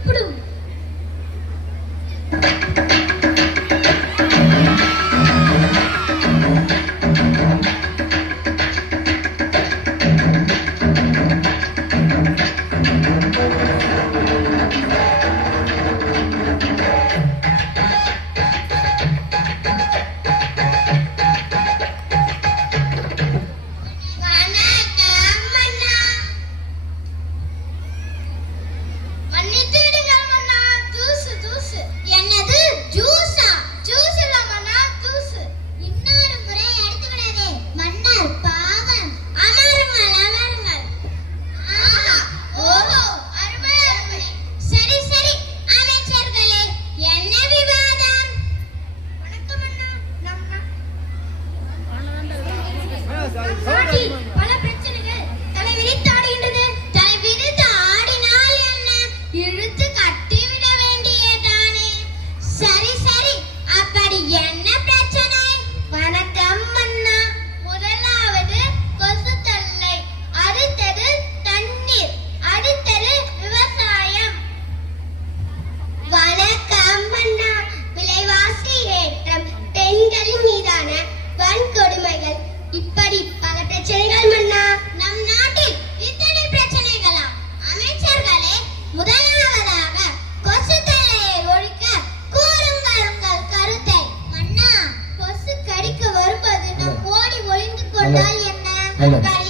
ఎప్పుడు 好的。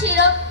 起了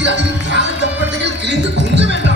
இருக்கிறார்கள் காலத்தப்பட்டைகள் கிழிந்து குஞ்ச வேண்டும்.